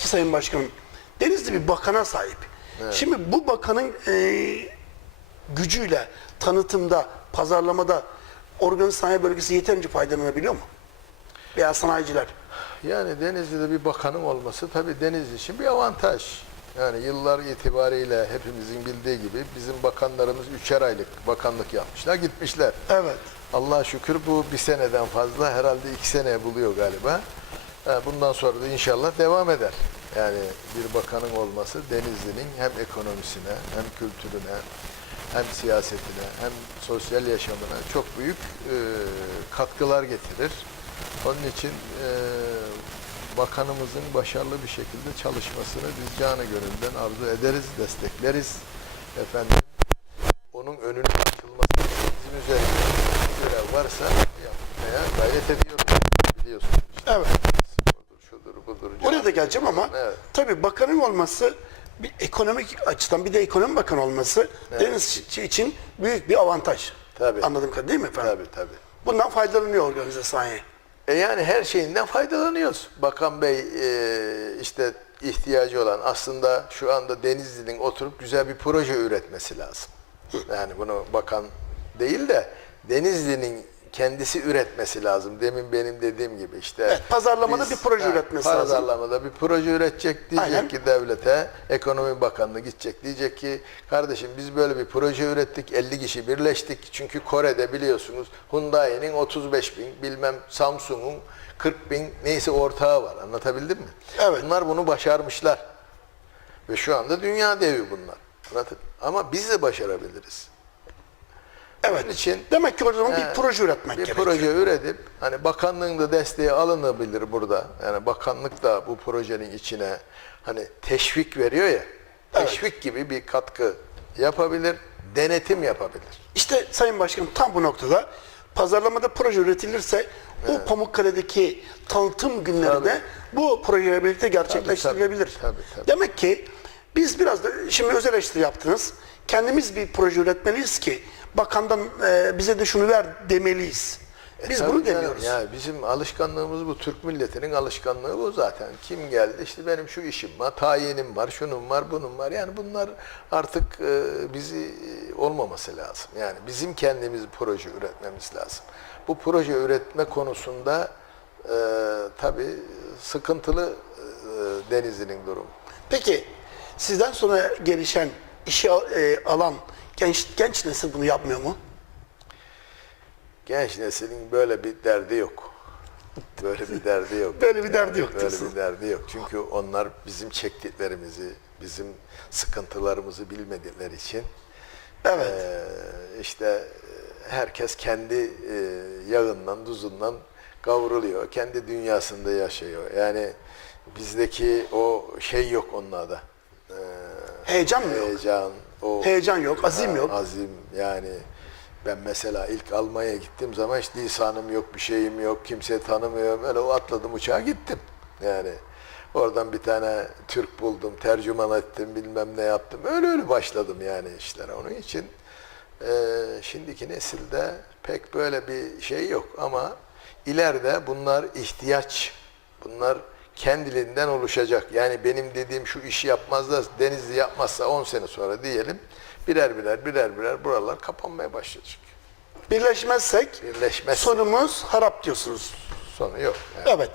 Peki Sayın Başkanım, Denizli bir bakana sahip. Şimdi bu bakanın e, gücüyle tanıtımda, pazarlamada organize sanayi bölgesi yeterince faydalanabiliyor mu? Veya sanayiciler. Yani Denizli'de bir bakanın olması tabii Denizli için bir avantaj. Yani yıllar itibariyle hepimizin bildiği gibi bizim bakanlarımız üçer aylık bakanlık yapmışlar, gitmişler. Evet. Allah'a şükür bu bir seneden fazla herhalde iki sene buluyor galiba. Ha, Bundan sonra da inşallah devam eder. Yani bir bakanın olması Denizli'nin hem ekonomisine hem kültürüne hem siyasetine hem sosyal yaşamına çok büyük e, katkılar getirir. Onun için e, bakanımızın başarılı bir şekilde çalışmasını biz canı gönülden arzu ederiz, destekleriz. Efendim onun önünün açılması bizim üzerimizde bir görev varsa yapmaya gayret ediyoruz. Biliyorsunuz. Evet. Da geleceğim ama Evet. tabii bakanın olması bir ekonomik açıdan bir de ekonomi bakanı olması Denizli için büyük bir avantaj. Tabii. Anladığım kadarıyla değil mi efendim? Tabii tabii. Bundan faydalanıyor organize sanayi. E yani her şeyinden faydalanıyoruz. Bakan Bey e, işte ihtiyacı olan aslında şu anda Denizli'nin oturup güzel bir proje üretmesi lazım. Yani bunu bakan değil de Denizli'nin kendisi üretmesi lazım. Demin benim dediğim gibi işte. Evet, pazarlamada bir proje üretmesi lazım. Pazarlamada bir proje üretecek diyecek Aynen. ki devlete, ekonomi bakanlığı gidecek diyecek ki kardeşim biz böyle bir proje ürettik 50 kişi birleştik. Çünkü Kore'de biliyorsunuz Hyundai'nin 35 bin bilmem Samsung'un 40 bin neyse ortağı var anlatabildim mi? Evet. Bunlar bunu başarmışlar. Ve şu anda dünya devi bunlar. Anladın? Ama biz de başarabiliriz. Evet. İçin Demek ki o zaman He, bir proje üretmek bir gerekiyor. proje üretip hani bakanlığın da desteği alınabilir burada. Yani bakanlık da bu projenin içine hani teşvik veriyor ya. Teşvik gibi bir katkı yapabilir, denetim yapabilir. İşte Sayın Başkanım tam bu noktada pazarlamada proje üretilirse o Pamukkale'deki tanıtım günleri de bu projeyle birlikte gerçekleştirilebilir. Tabii, tabii, tabii. Demek ki biz biraz da şimdi özel eleştiri yaptınız. Kendimiz bir proje üretmeliyiz ki bakandan e, bize de şunu ver demeliyiz. Biz E, Tabii bunu canım, demiyoruz. Ya bizim alışkanlığımız bu. Türk milletinin alışkanlığı bu zaten. Kim geldi işte benim şu işim var, tayinim var, şunun var, bunun var. Yani bunlar artık e, bizi olmaması lazım. Yani bizim kendimiz proje üretmemiz lazım. Bu proje üretme konusunda e, tabii sıkıntılı e, Denizli'nin durumu. Peki sizden sonra gelişen işi al- e, alan genç genç nesil bunu yapmıyor mu? Genç neslin böyle bir derdi yok. Böyle bir derdi yok. Böyle bir derdi yok Böyle diyorsun. bir derdi yok. Çünkü onlar bizim çektiklerimizi, bizim sıkıntılarımızı bilmedikleri için Evet. eee, işte herkes kendi eee, yağından, tuzundan kavruluyor. Kendi dünyasında yaşıyor. Yani bizdeki o şey yok onlarda. Heyecan mı yok? Heyecan, o Heyecan yok, azim yok. Azim yani ben mesela ilk Almanya'ya gittiğim zaman hiç lisanım yok, bir şeyim yok, kimse tanımıyorum. Öyle o atladım uçağa gittim. Yani oradan bir tane Türk buldum, tercüman ettim, bilmem ne yaptım. Öyle öyle başladım yani işlere. Onun için eee, şimdiki nesilde pek böyle bir şey yok ama ileride bunlar ihtiyaç, bunlar kendiliğinden oluşacak. Yani benim dediğim şu işi yapmaz da Denizli yapmazsa 10 sene sonra diyelim birer birer birer birer buralar kapanmaya başlayacak. Birleşmezsek Birleşmezsek. sonumuz harap diyorsunuz. Sonu yok. Yani. Evet.